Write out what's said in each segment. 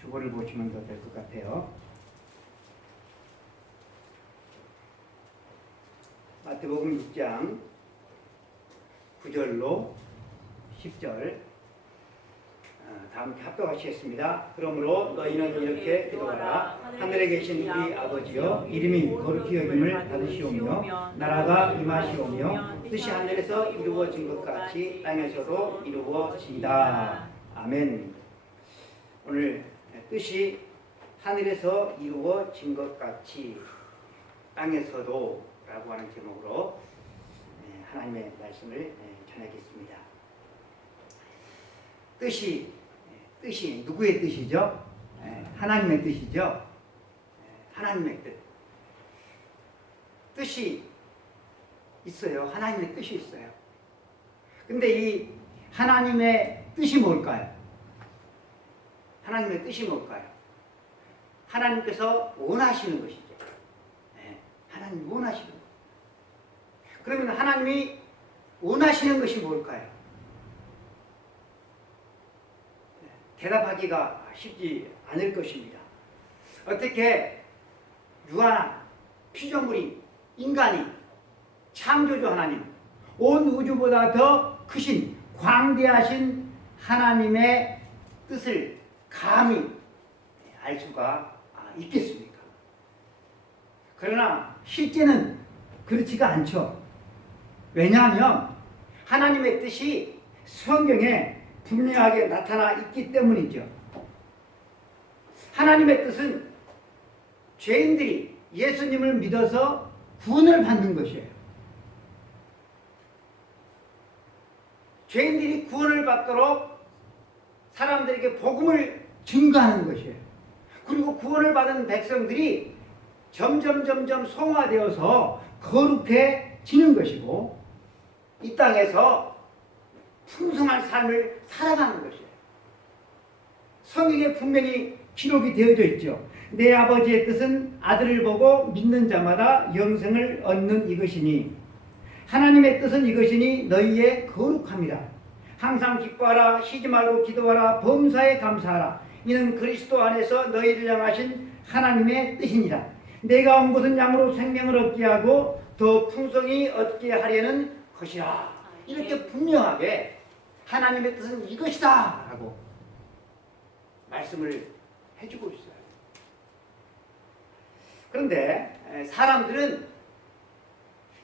주보를 보시면 더 될 것 같아요. 마태복음 6장 9절로 10절 다 함께 합독하시겠습니다. 그러므로 너희는 이렇게 기도하라. 하늘에 계신 우리 아버지여, 이름이 거룩히 여김을 받으시오며 나라가 임하시오며 뜻이 하늘에서 이루어진 것 같이 땅에서도 이루어진다. 아멘. 오늘 뜻이 하늘에서 이루어진 것 같이 땅에서도 라고 하는 제목으로 하나님의 말씀을 전하겠습니다. 뜻이 누구의 뜻이죠? 하나님의 뜻이죠. 하나님의 뜻. 뜻이 있어요. 하나님의 뜻이 있어요. 근데 이 하나님의 뜻이 뭘까요? 하나님의 뜻이 뭘까요? 하나님께서 원하시는 것이죠. 하나님이 원하시는 것. 그러면 하나님이 원하시는 것이 뭘까요? 대답하기가 쉽지 않을 것입니다. 어떻게 유한한 피조물이, 인간이, 창조주 하나님, 온 우주보다 더 크신 광대하신 하나님의 뜻을 감히 알 수가 있겠습니까? 그러나 실제는 그렇지가 않죠. 왜냐하면 하나님의 뜻이 성경에 분명하게 나타나 있기 때문이죠. 하나님의 뜻은 죄인들이 예수님을 믿어서 구원을 받는 것이에요. 죄인들이 구원을 받도록 사람들에게 복음을 증거하는 것이에요. 그리고 구원을 받은 백성들이 점점 성화되어서 거룩해지는 것이고 이 땅에서 풍성한 삶을 살아가는 것이에요. 성경에 분명히 기록이 되어져 있죠. 내 아버지의 뜻은 아들을 보고 믿는 자마다 영생을 얻는 이것이니 하나님의 뜻은 이것이니 너희의 거룩함이라. 항상 기뻐하라. 쉬지 말고 기도하라. 범사에 감사하라. 이는 그리스도 안에서 너희를 향하신 하나님의 뜻이니라. 내가 온 것은 양으로 생명을 얻게 하고 더 풍성히 얻게 하려는 것이라. 이렇게 분명하게 하나님의 뜻은 이것이다 라고 말씀을 해주고 있어요. 그런데 사람들은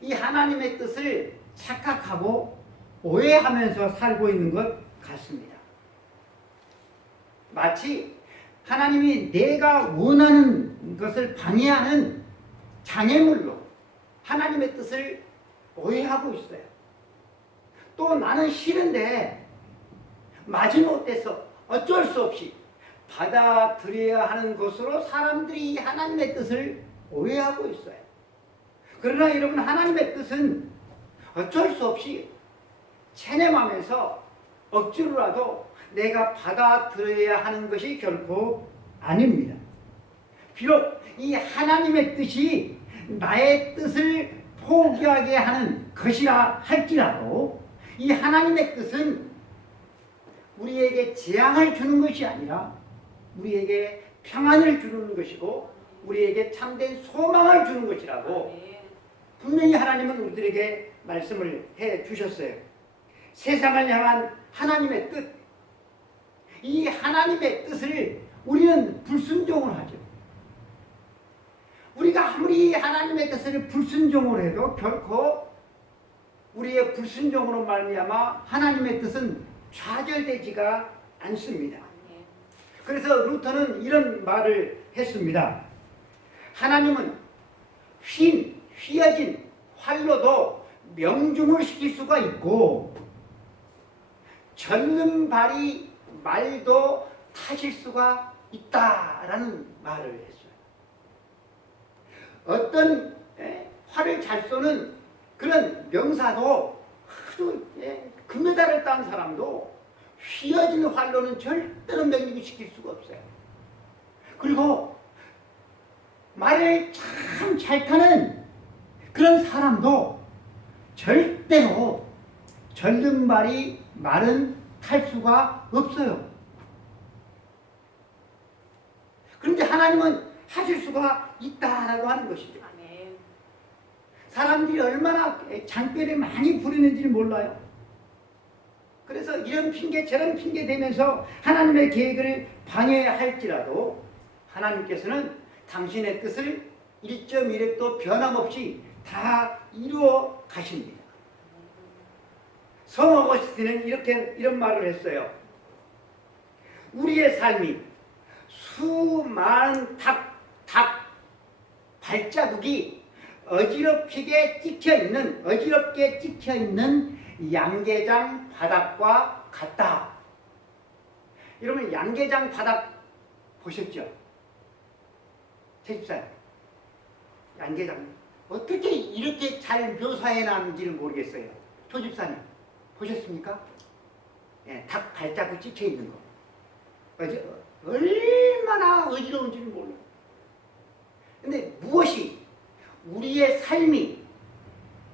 이 하나님의 뜻을 착각하고 오해하면서 살고 있는 것 같습니다. 마치 하나님이 내가 원하는 것을 방해하는 장애물로 하나님의 뜻을 오해하고 있어요. 또 나는 싫은데 마지못해서 어쩔 수 없이 받아들여야 하는 것으로 사람들이 하나님의 뜻을 오해하고 있어요. 그러나 여러분, 하나님의 뜻은 어쩔 수 없이 체념하면서 억지로라도 내가 받아들여야 하는 것이 결코 아닙니다. 비록 이 하나님의 뜻이 나의 뜻을 포기하게 하는 것이라 할지라도 이 하나님의 뜻은 우리에게 재앙을 주는 것이 아니라 우리에게 평안을 주는 것이고 우리에게 참된 소망을 주는 것이라고 분명히 하나님은 우리들에게 말씀을 해 주셨어요. 세상을 향한 하나님의 뜻, 이 하나님의 뜻을 우리는 불순종을 하죠. 우리가 아무리 하나님의 뜻을 불순종을 해도 결코 우리의 불순종으로 말미암아 하나님의 뜻은 좌절되지가 않습니다. 그래서 루터는 이런 말을 했습니다. 하나님은 휘어진 활로도 명중을 시킬 수가 있고 절름발이 말도 타실 수가 있다라는 말을 했어요. 어떤 활을 잘 쏘는 그런 명사도 아주 금메달을 딴 사람도 휘어진 활로는 절대로 명중시킬 수가 없어요. 그리고 말을 참 잘 타는 그런 사람도 절대로 절름발이 말은 탈 수가 없어요. 그런데 하나님은 하실 수가 있다라고 하는 것이죠. 아멘. 사람들이 얼마나 장벽을 많이 부리는지 몰라요. 그래서 이런 핑계 저런 핑계 대면서 하나님의 계획을 방해할지라도 하나님께서는 당신의 뜻을 1.1획도 변함없이 다 이루어 가십니다. 성 어거스틴은 이런 말을 했어요. 우리의 삶이 수많은 닭 발자국이 어지럽게 찍혀 있는 양계장 바닥과 같다. 여러분 양계장 바닥 보셨죠? 제집사님, 양계장 어떻게 이렇게 잘 묘사해 놨는지는 모르겠어요. 조집사님 보셨습니까? 예, 닭 발자국 찍혀 있는 거. 얼마나 어지러운지는 몰라요. 근데 무엇이 우리의 삶이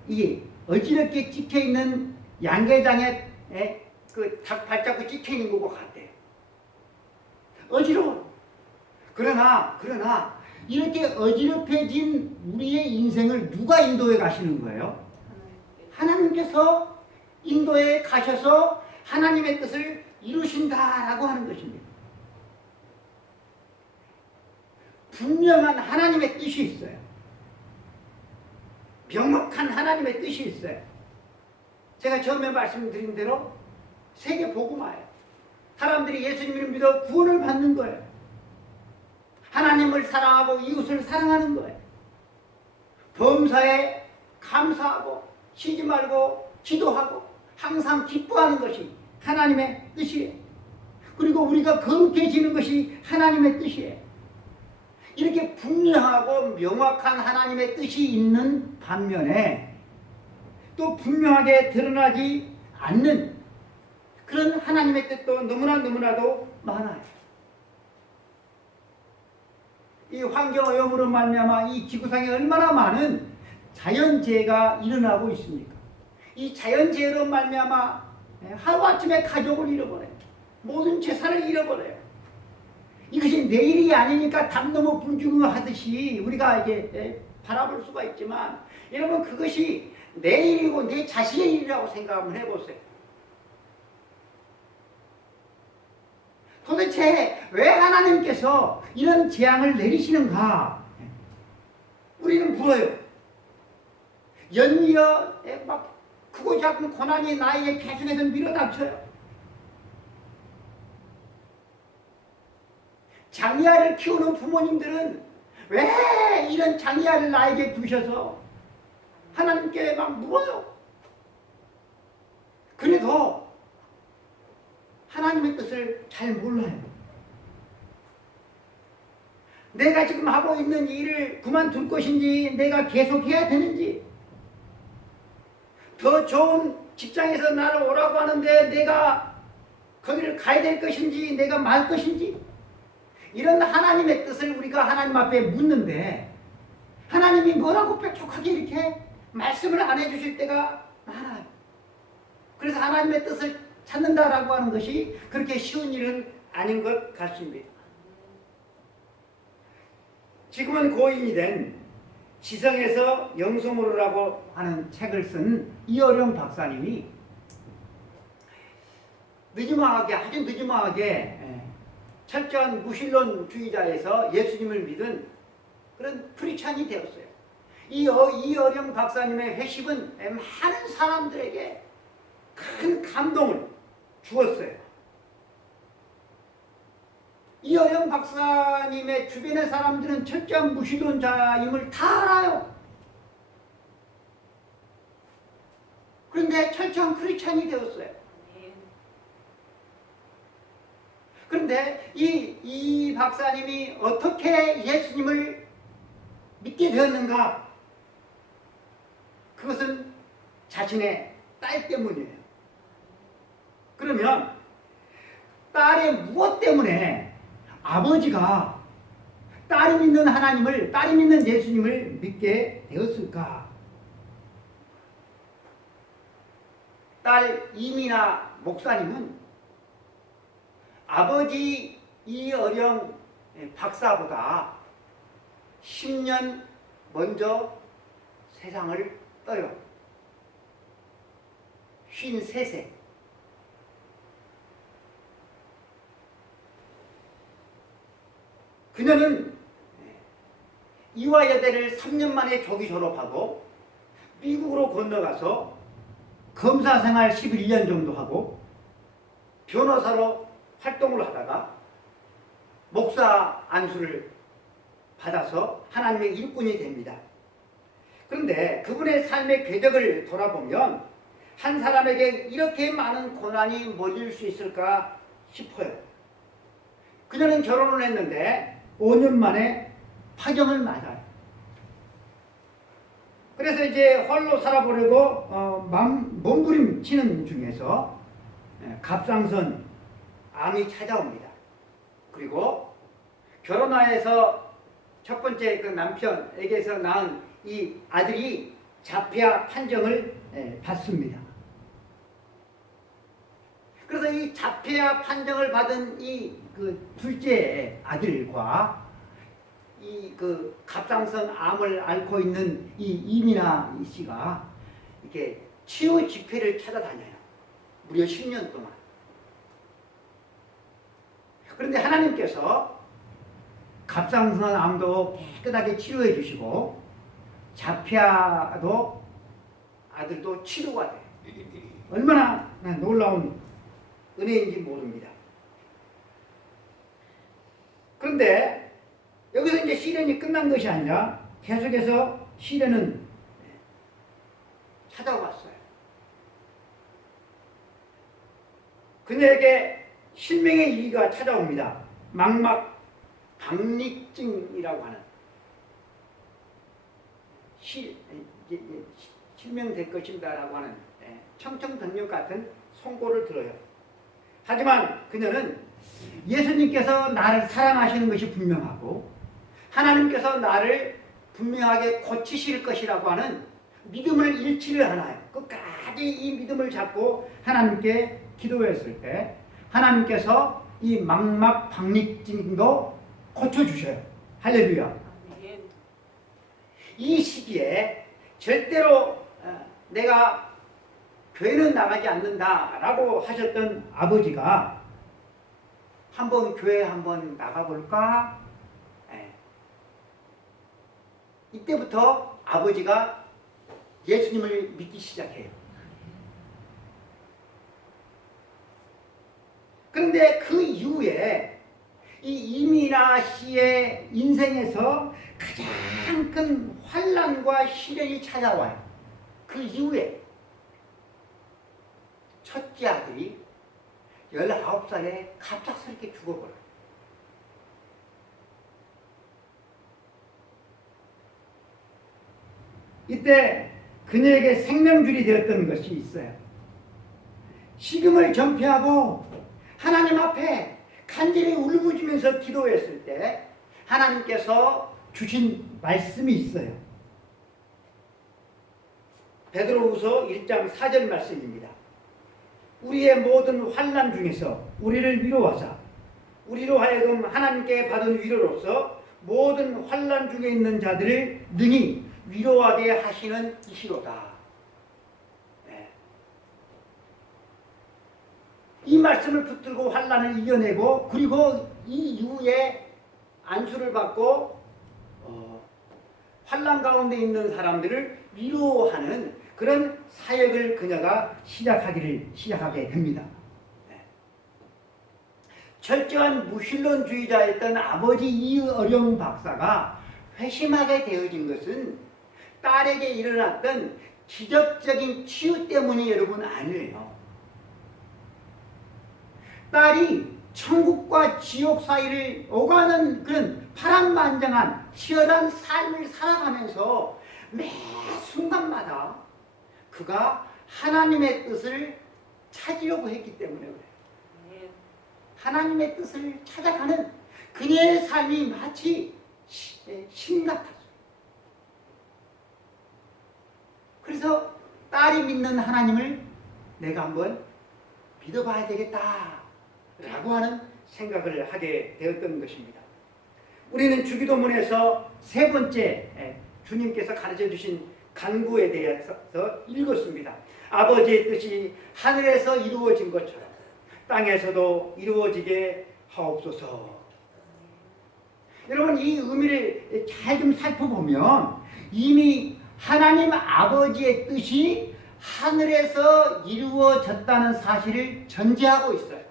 이 어지럽게 찍혀 있는 양계장에 그 닭 발자국 찍혀 있는 것과 같대요. 어지러워. 그러나 이렇게 어지럽혀진 우리의 인생을 누가 인도해 가시는 거예요? 하나님께서 인도해 가셔서 하나님의 뜻을 이루신다라고 하는 것입니다. 분명한 하나님의 뜻이 있어요. 명확한 하나님의 뜻이 있어요. 제가 처음에 말씀드린 대로 세계 복음화예요. 사람들이 예수님을 믿어 구원을 받는 거예요. 하나님을 사랑하고 이웃을 사랑하는 거예요. 범사에 감사하고 쉬지 말고 기도하고 항상 기뻐하는 것이 하나님의 뜻이에요. 그리고 우리가 거룩해지는 것이 하나님의 뜻이에요. 이렇게 분명하고 명확한 하나님의 뜻이 있는 반면에 또 분명하게 드러나지 않는 그런 하나님의 뜻도 너무나도 많아요. 이 환경오염으로 말미암아 이 지구상에 얼마나 많은 자연재해가 일어나고 있습니까? 이 자연재해로 말미암아 하루아침에 가족을 잃어버려요. 모든 재산을 잃어버려요. 이것이 내일이 아니니까 담 넘어 불죽어 하듯이 우리가 이제 바라볼 수가 있지만 여러분 그것이 내일이고 내 자식의 일이라고 생각 한번 해보세요. 도대체 왜 하나님께서 이런 재앙을 내리시는가? 우리는 물어요. 연이어 막 크고 작은 고난이 나에게 계속해서 밀어닥쳐요. 장애아를 키우는 부모님들은 왜 이런 장애아를 나에게 두셔서 하나님께 막 물어요. 그래도 하나님의 뜻을 잘 몰라요. 내가 지금 하고 있는 일을 그만둘 것인지 내가 계속해야 되는지 더 좋은 직장에서 나를 오라고 하는데 내가 거기를 가야 될 것인지 내가 말 것인지 이런 하나님의 뜻을 우리가 하나님 앞에 묻는데 하나님이 뭐라고 뾰족하게 이렇게 말씀을 안 해주실 때가 많아요. 그래서 하나님의 뜻을 찾는다라고 하는 것이 그렇게 쉬운 일은 아닌 것 같습니다. 지금은 고인이 된 지성에서 영성으로라고 하는 책을 쓴 이어령 박사님이 아주 늦지막하게 철저한 무신론주의자에서 예수님을 믿은 그런 프리찬이 되었어요. 이어령 박사님의 회식은 많은 사람들에게 큰 감동을 주었어요. 이어령 박사님의 주변의 사람들은 철저한 무신론자임을 다 알아요. 그런데 철저한 크리스찬이 되었어요. 그런데 이 박사님이 어떻게 예수님을 믿게 되었는가? 그것은 자신의 딸 때문이에요. 그러면 딸의 무엇 때문에 아버지가 딸이 믿는 하나님을, 딸이 믿는 예수님을 믿게 되었을까? 딸 이미나 목사님은 아버지 이어령 박사보다 10년 먼저 세상을 떠요. 53세. 그녀는 이화여대를 3년 만에 조기 졸업하고 미국으로 건너가서 검사 생활 11년 정도 하고 변호사로 활동을 하다가 목사 안수를 받아서 하나님의 일꾼이 됩니다. 그런데 그분의 삶의 궤적을 돌아보면 한 사람에게 이렇게 많은 고난이 몰릴 수 있을까 싶어요. 그녀는 결혼을 했는데 5년 만에 파경을 맞아요. 그래서 이제 홀로 살아보려고 몸부림치는 중에서 갑상선 암이 찾아옵니다. 그리고 결혼하여서 첫 번째 그 남편에게서 낳은 이 아들이 자폐아 판정을 받습니다. 그래서 이 자폐아 판정을 받은 이 그 둘째 아들과 이 그 갑상선 암을 앓고 있는 이 이민아 씨가 이렇게 치유 집회를 찾아다녀요. 무려 10년 동안. 그런데 하나님께서 갑상선 암도 깨끗하게 치료해 주시고 자폐아도 아들도 치료가 돼요. 얼마나 놀라운 은혜인지 모릅니다. 그런데 여기서 이제 시련이 끝난 것이 아니라 계속해서 시련은 찾아왔어요. 그녀에게 실명의 위기가 찾아옵니다. 망막 박닉증이라고 하는 실명될 것입니다라고 하는 청청병력 같은 송고를 들어요. 하지만 그녀는 예수님께서 나를 사랑하시는 것이 분명하고 하나님께서 나를 분명하게 고치실 것이라고 하는 믿음을 일치를 하나요. 끝까지 이 믿음을 잡고 하나님께 기도했을 때 하나님께서 이 망막 박닉증도 고쳐주셔요. 할렐루야. 이 시기에 절대로 내가 교회는 나가지 않는다라고 하셨던 아버지가 한번 교회 한번 나가볼까? 이때부터 아버지가 예수님을 믿기 시작해요. 그런데 그 이후에 이 이민아 씨의 인생에서 가장 큰 환난과 시련이 찾아와요. 그 이후에 첫째 아들이 19살에 갑작스럽게 죽어버려요. 이때 그녀에게 생명줄이 되었던 것이 있어요. 식음을 전폐하고 하나님 앞에 간절히 울부짖으면서 기도했을 때 하나님께서 주신 말씀이 있어요. 베드로후서 1장 4절 말씀입니다. 우리의 모든 환난 중에서 우리를 위로하사 우리로 하여금 하나님께 받은 위로로서 모든 환난 중에 있는 자들을 능히 위로하게 하시는 이시로다. 이 말씀을 붙들고 환난을 이겨내고 그리고 이 이후에 안수를 받고 환난 가운데 있는 사람들을 위로하는 그런 사역을 그녀가 시작하게 됩니다. 철저한 무신론주의자였던 아버지 이어령 박사가 회심하게 되어진 것은 딸에게 일어났던 기적적인 치유 때문이 여러분 아니에요. 딸이 천국과 지옥 사이를 오가는 그런 파란만장한 치열한 삶을 살아가면서 매 순간마다 그가 하나님의 뜻을 찾으려고 했기 때문에 그래요. 하나님의 뜻을 찾아가는 그녀의 삶이 마치 신 같았어요. 그래서 딸이 믿는 하나님을 내가 한번 믿어봐야 되겠다 라고 하는 생각을 하게 되었던 것입니다. 우리는 주기도문에서 세 번째 주님께서 가르쳐 주신 간구에 대해서 읽었습니다. 아버지의 뜻이 하늘에서 이루어진 것처럼 땅에서도 이루어지게 하옵소서. 여러분, 이 의미를 잘 좀 살펴보면 이미 하나님 아버지의 뜻이 하늘에서 이루어졌다는 사실을 전제하고 있어요.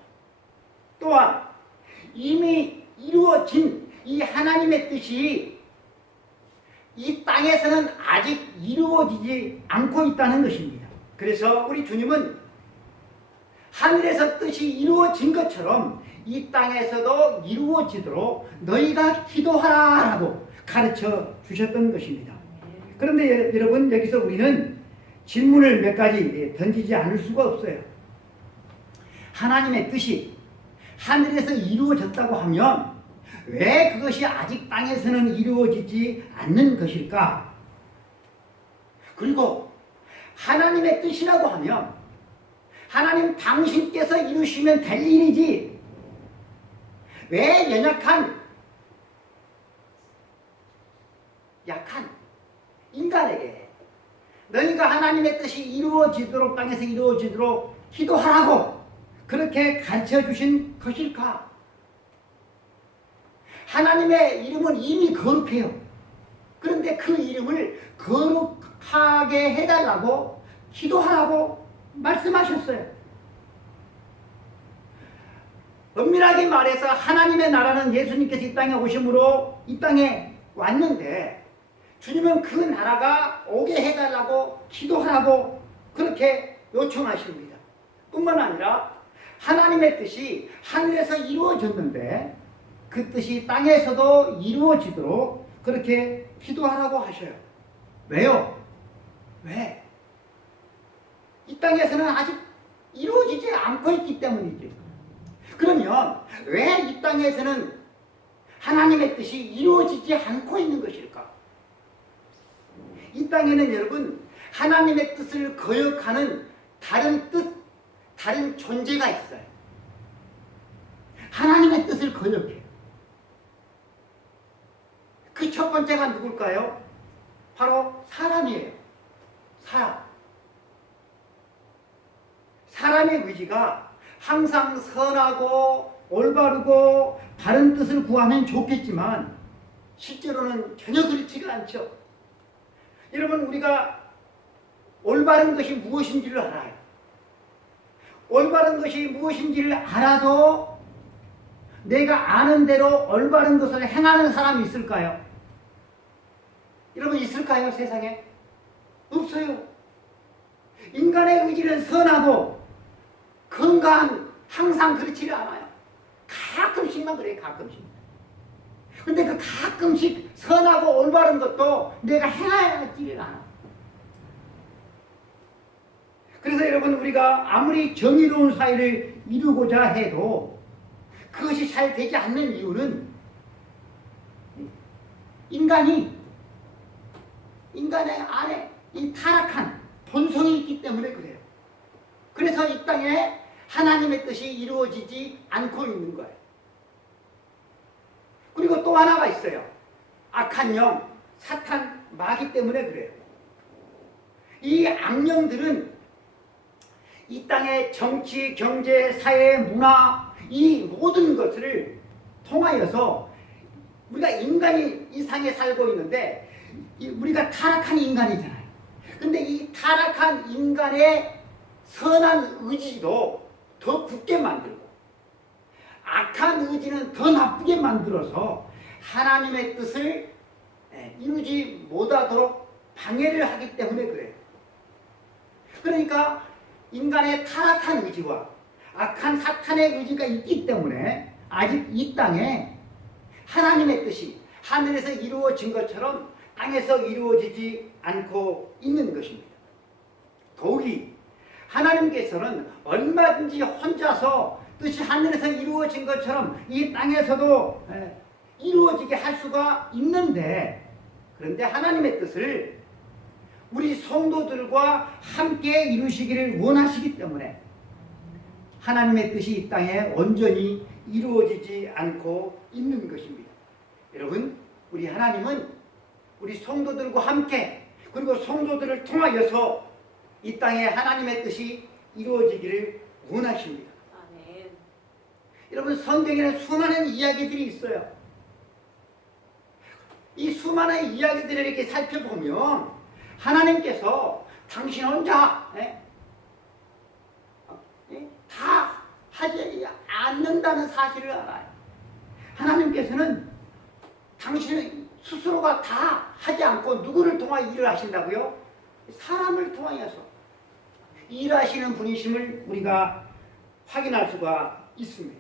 또한 이미 이루어진 이 하나님의 뜻이 이 땅에서는 아직 이루어지지 않고 있다는 것입니다. 그래서 우리 주님은 하늘에서 뜻이 이루어진 것처럼 이 땅에서도 이루어지도록 너희가 기도하라라고 가르쳐 주셨던 것입니다. 그런데 여러분, 여기서 우리는 질문을 몇 가지 던지지 않을 수가 없어요. 하나님의 뜻이 하늘에서 이루어졌다고 하면 왜 그것이 아직 땅에서는 이루어지지 않는 것일까? 그리고 하나님의 뜻이라고 하면 하나님 당신께서 이루시면 될 일이지 왜 약한 인간에게 너희가 하나님의 뜻이 이루어지도록 땅에서 이루어지도록 기도하라고 그렇게 가르쳐 주신 것일까? 하나님의 이름은 이미 거룩해요. 그런데 그 이름을 거룩하게 해달라고 기도하라고 말씀하셨어요. 엄밀하게 말해서 하나님의 나라는 예수님께서 이 땅에 오심으로 이 땅에 왔는데 주님은 그 나라가 오게 해달라고 기도하라고 그렇게 요청하십니다. 뿐만 아니라 하나님의 뜻이 하늘에서 이루어졌는데 그 뜻이 땅에서도 이루어지도록 그렇게 기도하라고 하셔요. 왜요? 왜? 이 땅에서는 아직 이루어지지 않고 있기 때문이지. 그러면 왜 이 땅에서는 하나님의 뜻이 이루어지지 않고 있는 것일까? 이 땅에는 여러분 하나님의 뜻을 거역하는 다른 뜻, 다른 존재가 있어요. 하나님의 뜻을 거역해요. 그 첫 번째가 누굴까요? 바로 사람이에요. 사람의 의지가 항상 선하고 올바르고 바른 뜻을 구하면 좋겠지만 실제로는 전혀 그렇지가 않죠. 여러분, 우리가 올바른 것이 무엇인지를 알아요. 올바른 것이 무엇인지를 알아도 내가 아는 대로 올바른 것을 행하는 사람이 있을까요? 여러분, 있을까요? 세상에? 없어요. 인간의 의지는 선하고 건강한 항상 그렇지가 않아요. 가끔씩만 그래요. 가끔씩. 근데 그 가끔씩 선하고 올바른 것도 내가 행하지를 않아. 그래서 여러분, 우리가 아무리 정의로운 사회를 이루고자 해도 그것이 잘 되지 않는 이유는 인간의 안에 이 타락한 본성이 있기 때문에 그래요. 그래서 이 땅에 하나님의 뜻이 이루어지지 않고 있는 거예요. 그리고 또 하나가 있어요. 악한 영, 사탄, 마귀 때문에 그래요. 이 악령들은 이 땅의 정치, 경제, 사회, 문화 이 모든 것을 통하여서 우리가 인간이 이 상에 살고 있는데 우리가 타락한 인간이잖아요. 근데 이 타락한 인간의 선한 의지도 더 굳게 만들고 악한 의지는 더 나쁘게 만들어서 하나님의 뜻을 이루지 못하도록 방해를 하기 때문에 그래요. 그러니까 인간의 타락한 의지와 악한 사탄의 의지가 있기 때문에 아직 이 땅에 하나님의 뜻이 하늘에서 이루어진 것처럼 땅에서 이루어지지 않고 있는 것입니다. 더욱이 하나님께서는 얼마든지 혼자서 뜻이 하늘에서 이루어진 것처럼 이 땅에서도 이루어지게 할 수가 있는데, 그런데 하나님의 뜻을 우리 성도들과 함께 이루시기를 원하시기 때문에 하나님의 뜻이 이 땅에 온전히 이루어지지 않고 있는 것입니다. 여러분, 여러분, 우리 하나님은 우리 성도들과 함께 그리고 성도들을 통하여서 이 땅에 하나님의 뜻이 이루어지기를 원하십니다. 아멘. 여러분, 성경에는 수많은 이야기들이 있어요. 이 수많은 이야기들을 이렇게 살펴보면 하나님께서 당신 혼자 다 하지 않는다는 사실을 알아요. 하나님께서는 당신 스스로가 다 하지 않고 누구를 통하여 일을 하신다고요? 사람을 통하여서 일하시는 분이심을 우리가 확인할 수가 있습니다.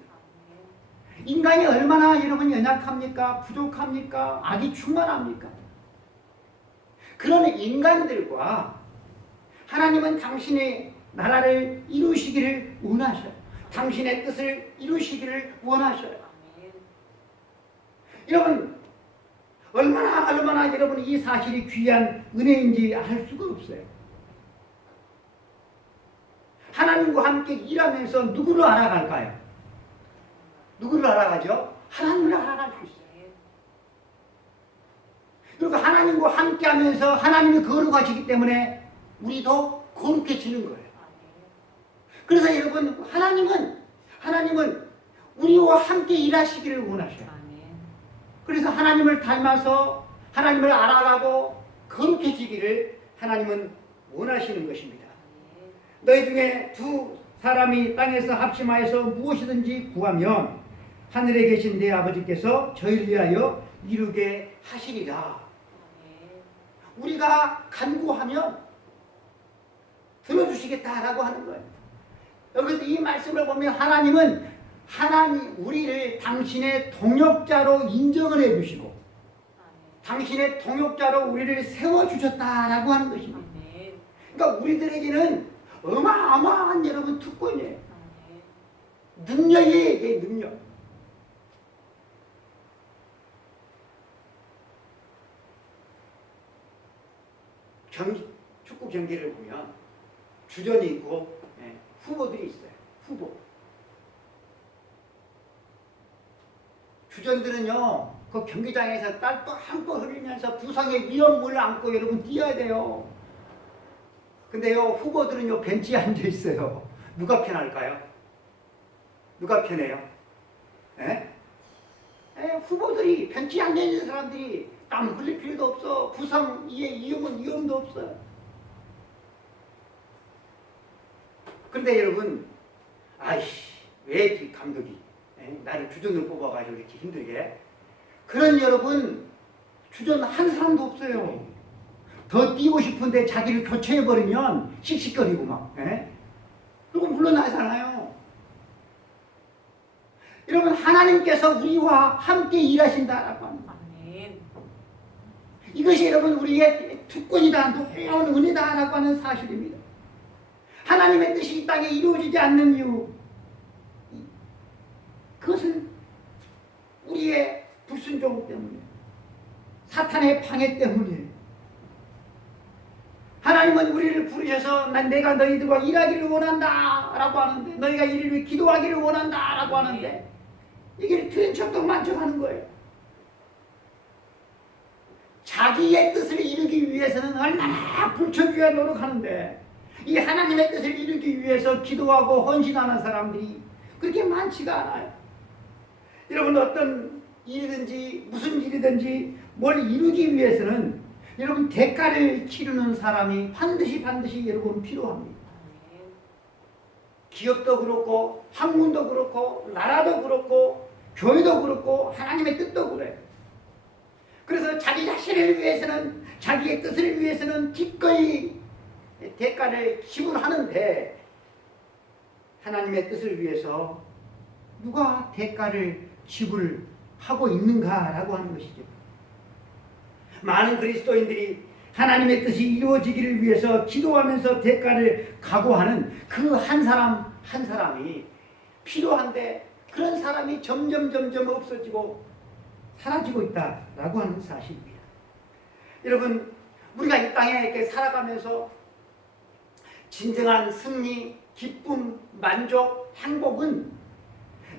인간이 얼마나 여러분 연약합니까? 부족합니까? 악이 충만합니까? 그런 인간들과 하나님은 당신의 나라를 이루시기를 원하셔요. 당신의 뜻을 이루시기를 원하셔요. 여러분, 얼마나 여러분 이 사실이 귀한 은혜인지 알 수가 없어요. 하나님과 함께 일하면서 누구를 알아갈까요? 누구를 알아가죠? 하나님을 알아갈 수 있어요. 그리고 하나님과 함께 하면서 하나님이 거룩하시기 때문에 우리도 거룩해지는 거예요. 그래서 여러분, 하나님은 우리와 함께 일하시기를 원하셔요. 그래서 하나님을 닮아서 하나님을 알아가고 거룩해지기를 하나님은 원하시는 것입니다. 너희 중에 두 사람이 땅에서 합심하여서 무엇이든지 구하면 하늘에 계신 내 아버지께서 저희를 위하여 이루게 하시리라. 우리가 간구하면 들어주시겠다라고 하는 거예요. 여기서 이 말씀을 보면 하나님 우리를 당신의 동역자로 인정을 해주시고 당신의 동역자로 우리를 세워주셨다라고 하는 것입니다. 그러니까 우리들에게는 어마어마한 여러분 특권이에요. 능력이에요. 능력. 축구 경기를 보면 주전이 있고 후보들이 있어요. 후보. 주전들은요, 그 경기장에서 땀도 한껏 흘리면서 부상의 위험을 안고 여러분 뛰어야 돼요. 근데요, 후보들은요, 벤치에 앉아 있어요. 누가 편할까요? 누가 편해요? 후보들이 벤치에 앉아 있는 사람들이 땀 흘릴 필요도 없어. 부상의 위험도 없어요. 그런데 여러분, 왜 감독이 나를 주전을 뽑아가지고 이렇게 힘들게? 그런 여러분, 주전 한 사람도 없어요. 더 뛰고 싶은데 자기를 교체해버리면 씩씩거리고 막. 그리고 물러나잖아요. 여러분, 하나님께서 우리와 함께 일하신다라고 합니다. 이것이 여러분 우리의 특권이다, 놀라운 은혜다라고 하는 사실입니다. 하나님의 뜻이 이 땅에 이루어지지 않는 이유, 그것은 우리의 불순종 때문에, 사탄의 방해 때문에. 하나님은 우리를 부르셔서 내가 너희들과 일하기를 원한다 라고 하는데, 너희가 이를 위해 기도하기를 원한다 라고 하는데, 이게 들은 척도 만족하는 거예요. 자기의 뜻을 이루기 위해서는 얼마나 불철주야 노력하는데, 이 하나님의 뜻을 이루기 위해서 기도하고 헌신하는 사람들이 그렇게 많지가 않아요. 여러분, 어떤 일이든지 무슨 일이든지 뭘 이루기 위해서는 여러분 대가를 치르는 사람이 반드시 여러분 필요합니다. 기업도 그렇고 학문도 그렇고 나라도 그렇고 교회도 그렇고 하나님의 뜻도 그래요. 그래서 자기 자신을 위해서는, 자기의 뜻을 위해서는 기꺼이 대가를 지불하는데, 하나님의 뜻을 위해서 누가 대가를 지불하고 있는가라고 하는 것이죠. 많은 그리스도인들이 하나님의 뜻이 이루어지기를 위해서 기도하면서 대가를 각오하는 그 한 사람 한 사람이 필요한데, 그런 사람이 점점 없어지고 사라지고 있다라고 하는 사실입니다. 여러분, 우리가 이 땅에 이렇게 살아가면서 진정한 승리, 기쁨, 만족, 행복은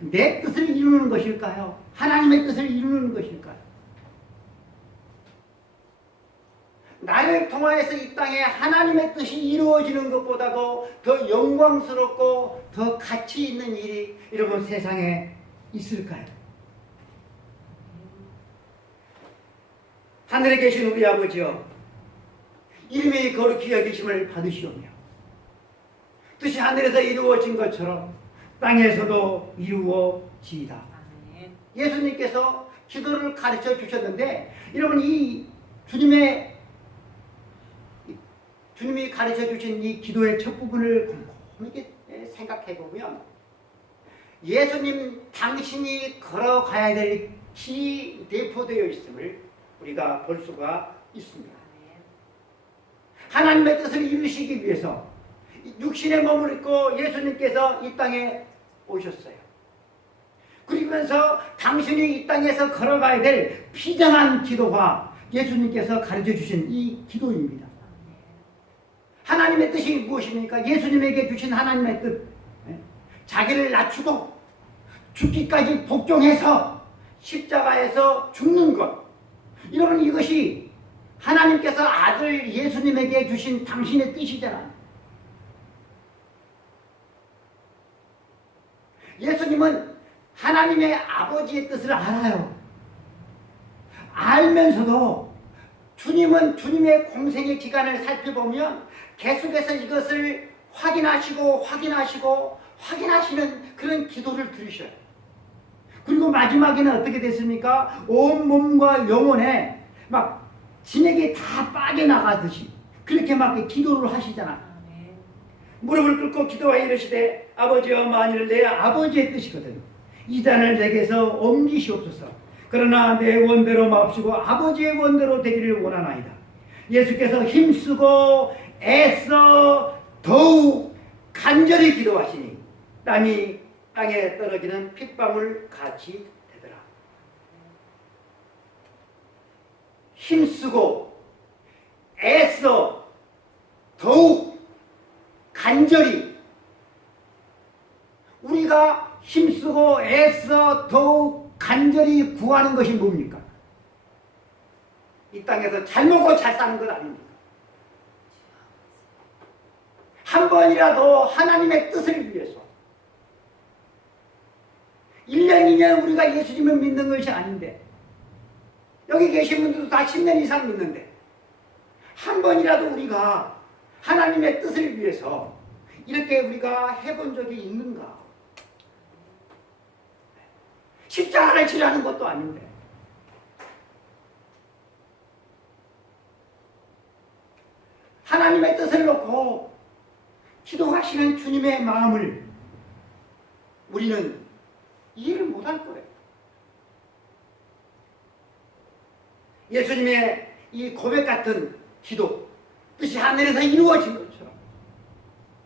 내 뜻을 이루는 것일까요? 하나님의 뜻을 이루는 것일까요? 나를 통하여서 이 땅에 하나님의 뜻이 이루어지는 것보다도 더 영광스럽고 더 가치 있는 일이 여러분 세상에 있을까요? 하늘에 계신 우리 아버지여, 이름이 거룩히 여기심을 받으시오며 뜻이 하늘에서 이루어진 것처럼 땅에서도 이루어지이다. 예수님께서 기도를 가르쳐 주셨는데, 여러분 이 주님이 가르쳐 주신 이 기도의 첫 부분을 곰곰이 생각해 보면 예수님 당신이 걸어가야 될 길이 내포되어 있음을 우리가 볼 수가 있습니다. 하나님의 뜻을 이루시기 위해서 육신의 몸을 입고 예수님께서 이 땅에 오셨어요. 그러면서 당신이 이 땅에서 걸어가야 될 비장한 기도가 예수님께서 가르쳐 주신 이 기도입니다. 하나님의 뜻이 무엇입니까? 예수님에게 주신 하나님의 뜻, 자기를 낮추고 죽기까지 복종해서 십자가에서 죽는 것, 여러분 이것이 하나님께서 아들 예수님에게 주신 당신의 뜻이잖아요. 예수님은 하나님의 아버지의 뜻을 알아요. 알면서도 주님은 주님의 공생의 기간을 살펴보면 계속해서 이것을 확인하시는 그런 기도를 들으셔요. 그리고 마지막에는 어떻게 됐습니까? 온 몸과 영혼에 막 진액이 다 빠져나가듯이 그렇게 막 기도를 하시잖아. 무릎을 꿇고 기도하여 이르시되 아버지여, 만일 내 아버지의 뜻이거든 이 잔을 내게서 옮기시옵소서. 그러나 내 원대로 마옵시고 아버지의 원대로 되기를 원하나이다. 예수께서 힘쓰고 애써 더욱 간절히 기도하시니 땀이 땅에 떨어지는 핏방울 같이 되더라. 힘쓰고 애써 더욱 간절히, 우리가 힘쓰고 애써 더욱 간절히 구하는 것이 뭡니까? 이 땅에서 잘 먹고 잘 사는 것 아닙니까? 한 번이라도 하나님의 뜻을 위해서 1년, 2년 우리가 예수님을 믿는 것이 아닌데, 여기 계신 분들도 다 10년 이상 믿는데 한 번이라도 우리가 하나님의 뜻을 위해서 이렇게 우리가 해본 적이 있는가? 십자가를 지라는 것도 아닌데 하나님의 뜻을 놓고 기도하시는 주님의 마음을 우리는 이해를 못할 거예요. 예수님의 이 고백 같은 기도, 뜻이 하늘에서 이루어진 것처럼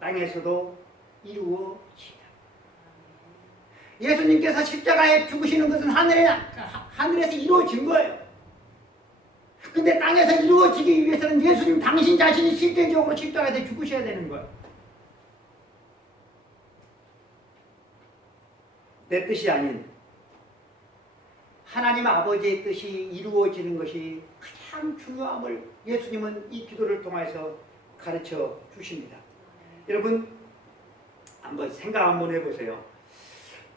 땅에서도 이루어지다. 예수님께서 십자가에 죽으시는 것은 하늘에서 이루어진 거예요. 근데 땅에서 이루어지기 위해서는 예수님 당신 자신이 실제적으로 십자가에서 죽으셔야 되는 거예요. 내 뜻이 아닌 하나님 아버지의 뜻이 이루어지는 것이 가장 중요함을 예수님은 이 기도를 통해서 가르쳐 주십니다. 여러분 한번 생각 한번 해보세요.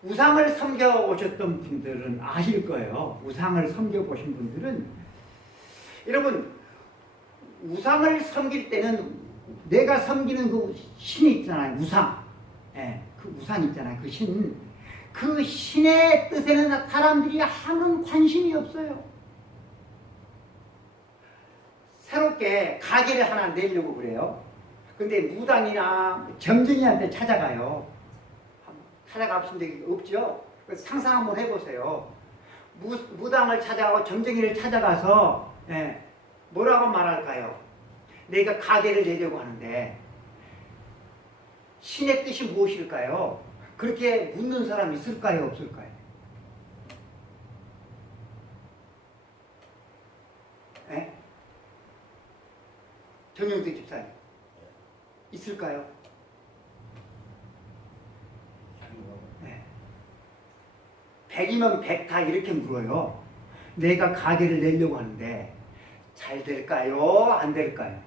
우상을 섬겨 오셨던 분들은 아실 거예요. 우상을 섬겨 보신 분들은, 여러분 우상을 섬길 때는 내가 섬기는 그 신이 있잖아요. 우상, 그 우상 있잖아요. 그 신, 그 신의 뜻에는 사람들이 아무런 관심이 없어요. 새롭게 가게를 하나 내려고 그래요. 근데 무당이나 점쟁이한테 찾아가요. 찾아가신 적이 없죠? 상상 한번 해보세요. 무당을 찾아가고 점쟁이를 찾아가서 뭐라고 말할까요? 내가 가게를 내려고 하는데 신의 뜻이 무엇일까요? 그렇게 묻는 사람 있을까요? 없을까요? 정영택 집사님 있을까요? 네. 100이면 100 다 이렇게 물어요. 내가 가게를 내려고 하는데 잘 될까요? 안 될까요?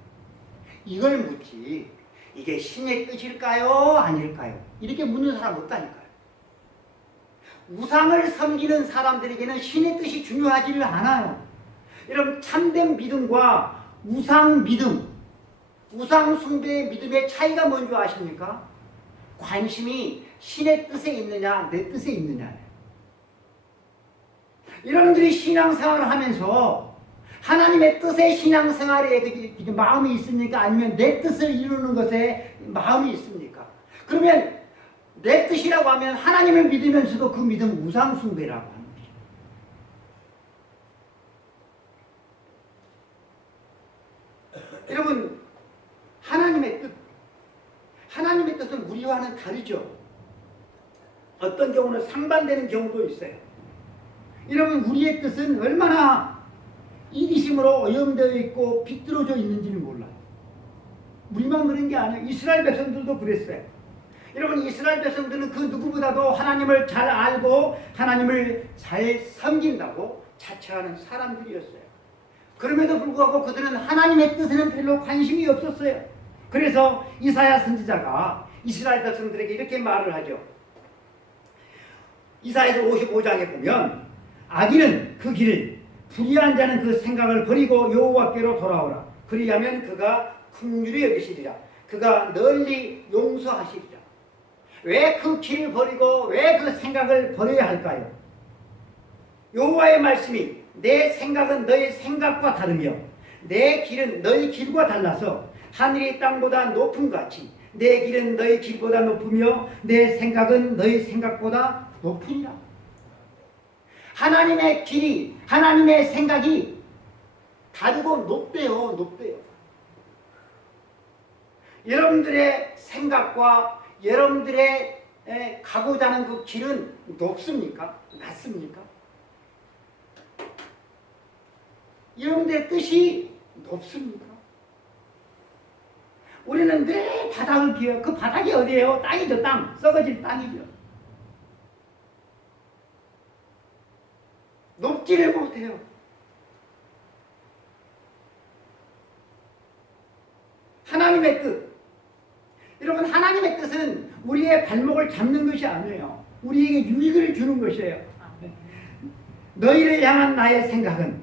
이걸 묻지. 이게 신의 뜻일까요? 아닐까요? 이렇게 묻는 사람 없다니까요. 우상을 섬기는 사람들에게는 신의 뜻이 중요하지를 않아요. 여러분, 참된 믿음과 우상 믿음, 우상 숭배의 믿음의 차이가 뭔지 아십니까? 관심이 신의 뜻에 있느냐, 내 뜻에 있느냐예요. 여러분들이 신앙생활을 하면서 하나님의 뜻의 신앙생활에 마음이 있습니까? 아니면 내 뜻을 이루는 것에 마음이 있습니까? 그러면 내 뜻이라고 하면 하나님을 믿으면서도 그 믿음 우상 숭배라고 하는 거죠. 여러분, 하나님의 뜻은 우리와는 다르죠. 어떤 경우는 상반되는 경우도 있어요. 여러분, 우리의 뜻은 얼마나 이기심으로 오염되어 있고 비뚤어져 있는지를 몰라요. 우리만 그런 게 아니에요. 이스라엘 백성들도 그랬어요. 여러분, 이스라엘 백성들은 그 누구보다도 하나님을 잘 알고 하나님을 잘 섬긴다고 자처하는 사람들이었어요. 그럼에도 불구하고 그들은 하나님의 뜻에는 별로 관심이 없었어요. 그래서 이사야 선지자가 이스라엘 백성들에게 이렇게 말을 하죠. 이사야서 55장에 보면 악인은 그 길을, 불의한 자는 그 생각을 버리고 여호와께로 돌아오라. 그리하면 그가 긍휼히 여기시리라. 그가 널리 용서하시리라. 왜 그 길을 버리고 왜 그 생각을 버려야 할까요? 여호와의 말씀이 내 생각은 너의 생각과 다르며 내 길은 너의 길과 달라서 하늘이 땅보다 높음 같이 내 길은 너의 길보다 높으며 내 생각은 너의 생각보다 높으니라. 하나님의 길이, 하나님의 생각이 다르고 높대요. 높대요. 여러분들의 생각과 여러분들의 가고자 하는 그 길은 높습니까? 낮습니까? 여러분들의 뜻이 높습니까? 우리는 늘 바닥을 비워요. 그 바닥이 어디예요? 땅이죠. 땅. 썩어질 땅이죠. 높지를 못해요. 하나님의 뜻. 여러분, 하나님의 뜻은 우리의 발목을 잡는 것이 아니에요. 우리에게 유익을 주는 것이에요. 너희를 향한 나의 생각은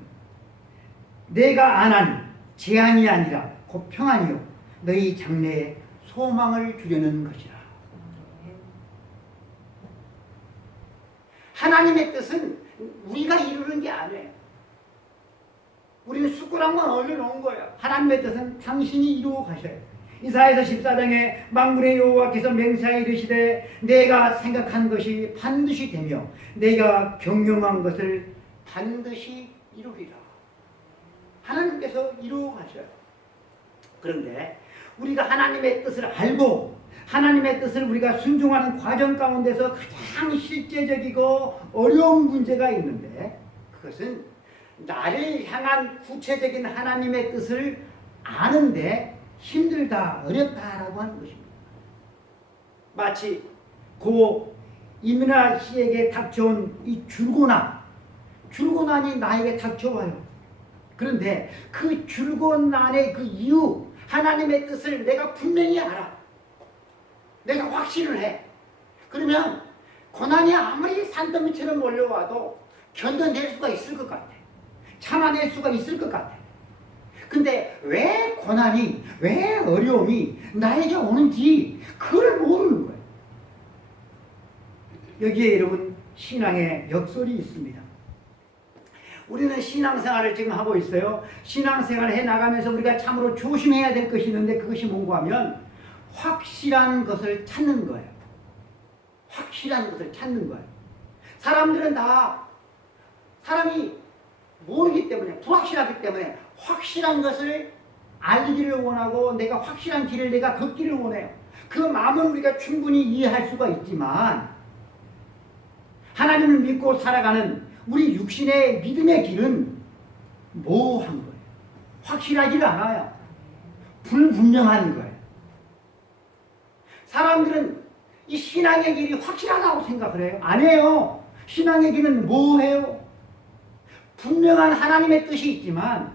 내가 안한 제한이 아니라 곧 평안이요 너희 장래에 소망을 주려는 것이라. 하나님의 뜻은 우리가 이루는 게 아니에요. 우리는 숟가락만 올려놓은 거예요. 하나님의 뜻은 당신이 이루어 가셔요. 이사야서 14장에 만군의 여호와께서 맹세하여 이르시되 내가 생각한 것이 반드시 되며 내가 경영한 것을 반드시 이루리라. 하나님께서 이루어 가셔요. 그런데 우리가 하나님의 뜻을 알고 하나님의 뜻을 우리가 순종하는 과정 가운데서 가장 실제적이고 어려운 문제가 있는데, 그것은 나를 향한 구체적인 하나님의 뜻을 아는데 힘들다, 어렵다라고 하는 것입니다. 마치 고 이민아 씨에게 닥쳐온 이 줄고난이 나에게 닥쳐와요. 그런데 그 줄고난의 그 이유, 하나님의 뜻을 내가 분명히 알아. 내가 확신을 해. 그러면 고난이 아무리 산더미처럼 몰려와도 견뎌낼 수가 있을 것 같아. 참아낼 수가 있을 것 같아. 근데 왜 고난이, 왜 어려움이 나에게 오는지 그걸 모르는 거예요. 여기에 여러분 신앙의 역설이 있습니다. 우리는 신앙생활을 지금 하고 있어요. 신앙생활을 해나가면서 우리가 참으로 조심해야 될 것이 있는데, 그것이 뭔가 하면 확실한 것을 찾는 거예요. 확실한 것을 찾는 거예요. 사람들은 다 사람이 모르기 때문에, 불확실하기 때문에 확실한 것을 알기를 원하고 내가 확실한 길을 내가 걷기를 원해요. 그 마음은 우리가 충분히 이해할 수가 있지만 하나님을 믿고 살아가는 우리 육신의 믿음의 길은 모호한 거예요. 확실하지가 않아요. 불분명한 거예요. 사람들은 이 신앙의 길이 확실하다고 생각을 해요. 아니에요. 신앙의 길은 모호해요. 분명한 하나님의 뜻이 있지만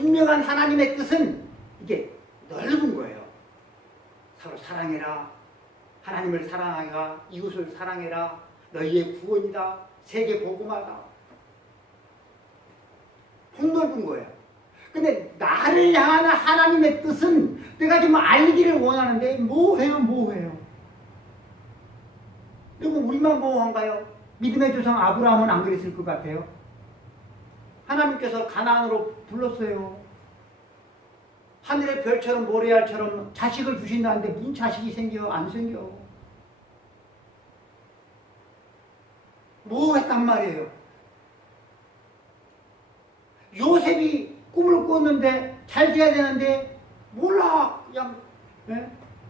분명한 하나님의 뜻은 이게 넓은 거예요. 서로 사랑해라. 하나님을 사랑하라. 이웃을 사랑해라. 너희의 구원이다. 세계 복음하다. 폭넓은 거예요. 근데 나를 향한 하나님의 뜻은 내가 좀 알기를 원하는데 뭐해요. 그리고 우리만 모호한가요? 믿음의 조상 아브라함은 안 그랬을 것 같아요. 하나님께서 가나안으로 불렀어요. 하늘의 별처럼 모래알처럼 자식을 주신다는데 무슨 자식이 생겨? 안 생겨. 뭐 했단 말이에요. 요셉이 꿈을 꿨는데 잘 돼야 되는데 몰라. 그냥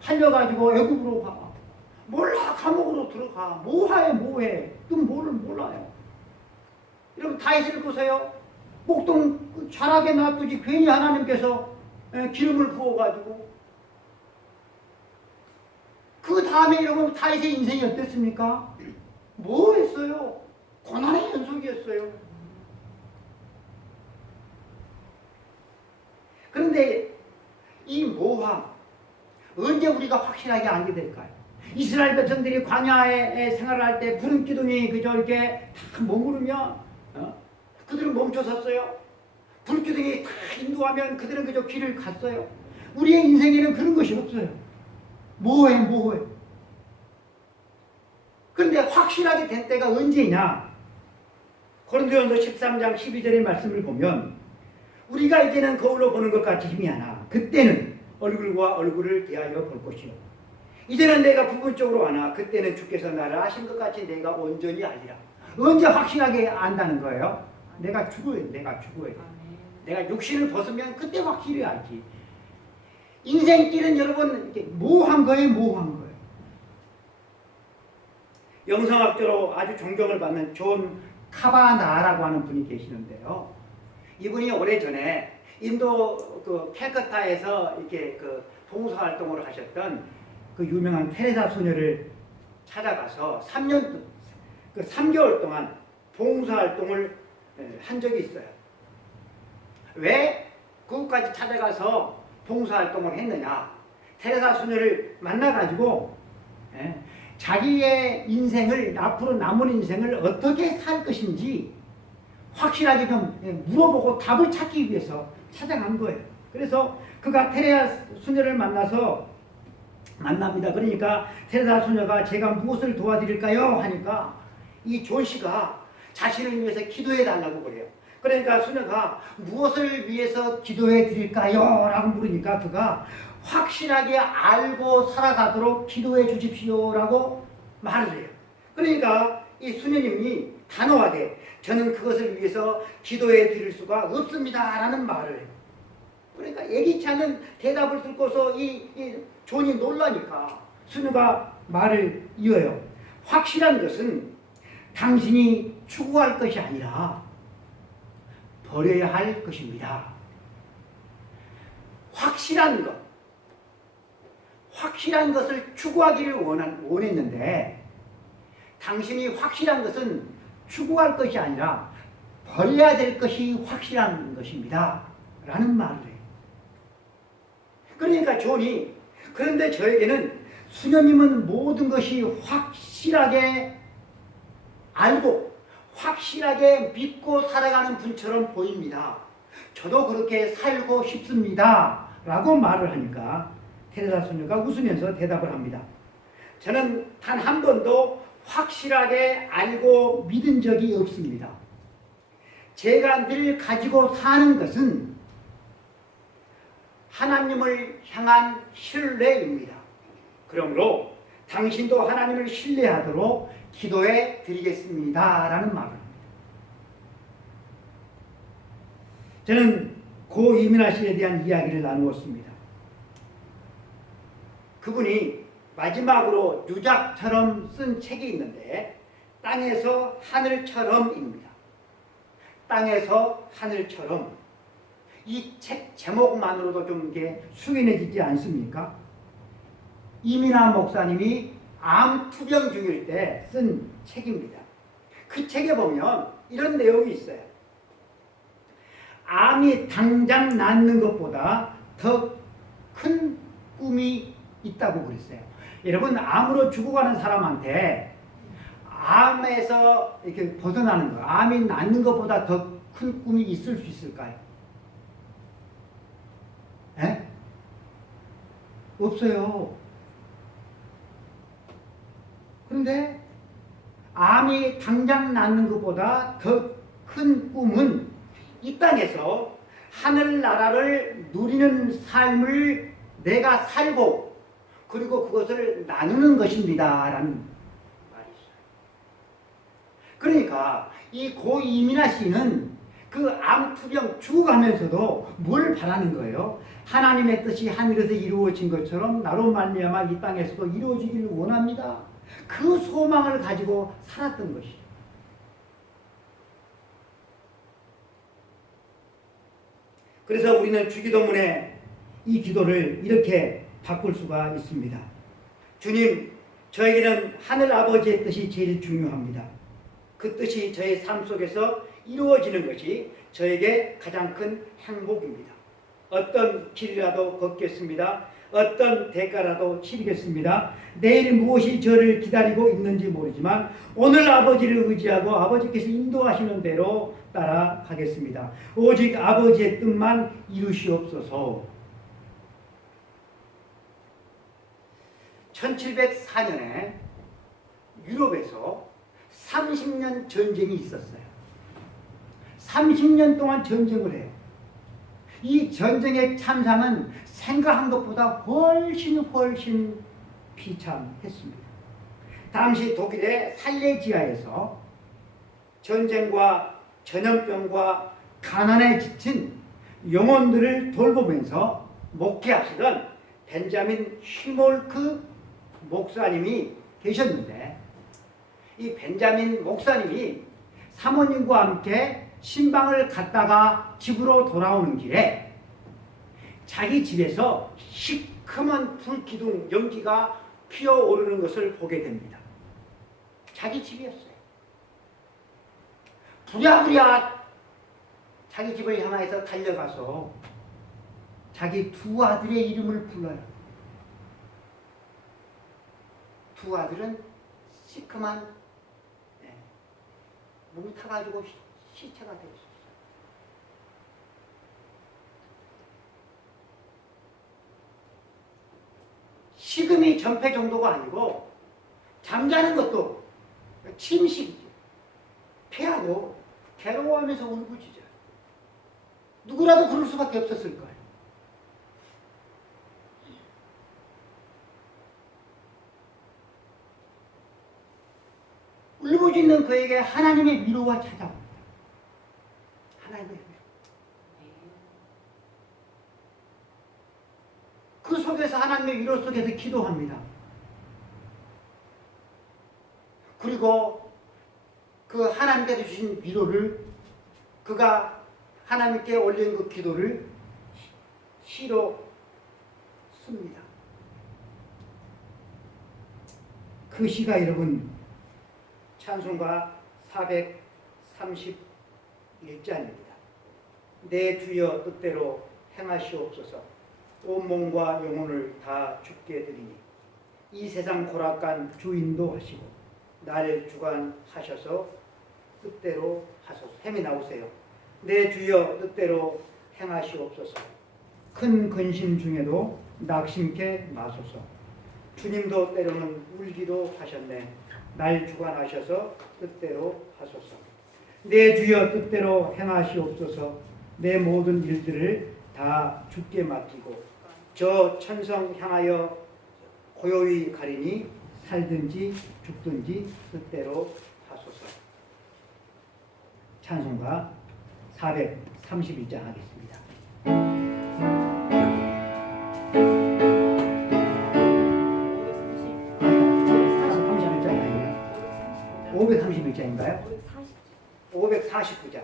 팔려가지고 애굽으로 가. 몰라. 감옥으로 들어가. 뭐해. 또 몰라요. 여러분 다윗을 보세요. 목동 자라게 놔두지 괜히 하나님께서 기름을 부어가지고 그 다음에 여러분 다윗의 인생이 어땠습니까? 뭐 했어요? 고난의 연속이었어요. 그런데 이 모함 언제 우리가 확실하게 알게 될까요? 이스라엘 백성들이 광야에 생활할 때 구름 기둥이 그저 이렇게 다 머무르면 그들은 멈춰 섰어요. 불기둥이 다 인도하면 그들은 그저 길을 갔어요. 우리의 인생에는 그런 것이 없어요. 뭐해. 그런데 확실하게 된 때가 언제냐? 고린도전서 13장 12절의 말씀을 보면 우리가 이제는 거울로 보는 것 같이 힘이 하나 그때는 얼굴과 얼굴을 대하여 볼 것이요 이제는 내가 부분적으로 아나 그때는 주께서 나를 아신 것 같이 내가 온전히 알리라. 언제 확실하게 안다는 거예요? 내가 죽어요. 내가 육신을 벗으면 그때 확실히 알지. 인생길은 여러분 이렇게 모호한 거예요. 영성학자로 아주 존경을 받는 존 카바나라고 하는 분이 계시는데요. 이분이 오래전에 인도 그 캘커타에서 이렇게 그 봉사활동을 하셨던 그 유명한 테레사 소녀를 찾아가서 3개월 동안 봉사활동을 한 적이 있어요. 왜 그곳까지 찾아가서 봉사활동을 했느냐? 테레사 소녀를 만나가지고 자기의 인생을 앞으로 남은 인생을 어떻게 살 것인지 확실하게 좀 물어보고 답을 찾기 위해서 찾아간 거예요. 그래서 그가 테레사 소녀를 만납니다. 그러니까 테레사 소녀가 제가 무엇을 도와드릴까요? 하니까 이 존 씨가 자신을 위해서 기도해 달라고 그래요. 그러니까 소녀가 무엇을 위해서 기도해 드릴까요? 라고 물으니까 그가 확실하게 알고 살아가도록 기도해 주십시오 라고 말을 해요. 그러니까 이 수녀님이 단호하게 저는 그것을 위해서 기도해 드릴 수가 없습니다 라는 말을 해요. 그러니까 예기치 않은 대답을 듣고서 이 존이 놀라니까 수녀가 말을 이어요. 확실한 것은 당신이 추구할 것이 아니라 버려야 할 것입니다. 확실한 것을 추구하기를 원했는데 당신이 확실한 것은 추구할 것이 아니라 버려야 될 것이 확실한 것입니다. 라는 말을 해요. 그러니까 존이 그런데 저에게는 수녀님은 모든 것이 확실하게 알고 확실하게 믿고 살아가는 분처럼 보입니다. 저도 그렇게 살고 싶습니다. 라고 말을 하니까 테레사 소녀가 웃으면서 대답을 합니다. 저는 단 한 번도 확실하게 알고 믿은 적이 없습니다. 제가 늘 가지고 사는 것은 하나님을 향한 신뢰입니다. 그러므로 당신도 하나님을 신뢰하도록 기도해 드리겠습니다. 라는 말을 합니다. 저는 고 이민아 씨에 대한 이야기를 나누었습니다. 그분이 마지막으로 유작처럼 쓴 책이 있는데 땅에서 하늘처럼입니다. 땅에서 하늘처럼. 이 책 제목만으로도 좀 이게 숙연해지지 않습니까? 이민아 목사님이 암 투병 중일 때 쓴 책입니다. 그 책에 보면 이런 내용이 있어요. 암이 당장 낫는 것보다 더 큰 꿈이 있다고 그랬어요. 여러분, 암으로 죽어가는 사람한테 암에서 이렇게 벗어나는 거, 암이 낫는 것보다 더 큰 꿈이 있을 수 있을까요? 에? 없어요. 그런데 암이 당장 낫는 것보다 더 큰 꿈은 이 땅에서 하늘나라를 누리는 삶을 내가 살고 그리고 그것을 나누는 것입니다 라는 말이 있어요. 그러니까 이 고 이민아 씨는 그 암투병 죽어가면서도 뭘 바라는 거예요? 하나님의 뜻이 하늘에서 이루어진 것처럼 나로 말미암아 이 땅에서도 이루어지기를 원합니다. 그 소망을 가지고 살았던 것이죠. 그래서 우리는 주기도문에 이 기도를 이렇게 바꿀 수가 있습니다. 주님, 저에게는 하늘 아버지의 뜻이 제일 중요합니다. 그 뜻이 저의 삶 속에서 이루어지는 것이 저에게 가장 큰 행복입니다. 어떤 길이라도 걷겠습니다. 어떤 대가라도 치르겠습니다. 내일 무엇이 저를 기다리고 있는지 모르지만 오늘 아버지를 의지하고 아버지께서 인도하시는 대로 따라가겠습니다. 오직 아버지의 뜻만 이루시옵소서. 1704년에 유럽에서 30년 전쟁이 있었어요. 30년 동안 전쟁을 해요. 이 전쟁의 참상은 생각한 것보다 훨씬 비참했습니다. 당시 독일의 살레지아에서 전쟁과 전염병과 가난에 지친 영혼들을 돌보면서 목회하시던 벤자민 슈몰크 목사님이 계셨는데, 이 벤자민 목사님이 사모님과 함께 신방을 갔다가 집으로 돌아오는 길에 자기 집에서 시커먼 불기둥 연기가 피어오르는 것을 보게 됩니다. 자기 집이었어요. 부랴부랴 자기 집을 향해서 달려가서 자기 두 아들의 이름을 불러요. 두 아들은 시커먼 몸이 타가지고 시체가 되어 있었어요. 식음이 전폐 정도가 아니고 잠자는 것도 침식이죠. 패하고 괴로워하면서 울부짖어요. 누구라도 그럴 수밖에 없었을 거예요. 울부짖는 그에게 하나님의 위로가 찾아옵니다. 하나님의 위로. 그 속에서 하나님의 위로 속에서 기도합니다. 그리고 그 하나님께서 주신 위로를 그가 하나님께 올린 그 기도를 시로 씁니다. 그 시가 여러분 찬송가 431자입니다. 내 주여 뜻대로 행하시옵소서. 온몸과 영혼을 다 주께 드리니 이 세상 고락간 주인도 하시고 나를 주관하셔서 뜻대로 하소서. 햄이 나오세요. 내 주여 뜻대로 행하시옵소서. 큰 근심 중에도 낙심케 마소서. 주님도 때로는 울기도 하셨네. 날 주관하셔서 뜻대로 하소서. 내 주여 뜻대로 행하시옵소서. 내 모든 일들을 다 주께 맡기고 저 천성 향하여 고요히 가리니 살든지 죽든지 뜻대로 하소서. 찬송가 431장 하겠습니다. 531장인가요? 549장.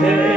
새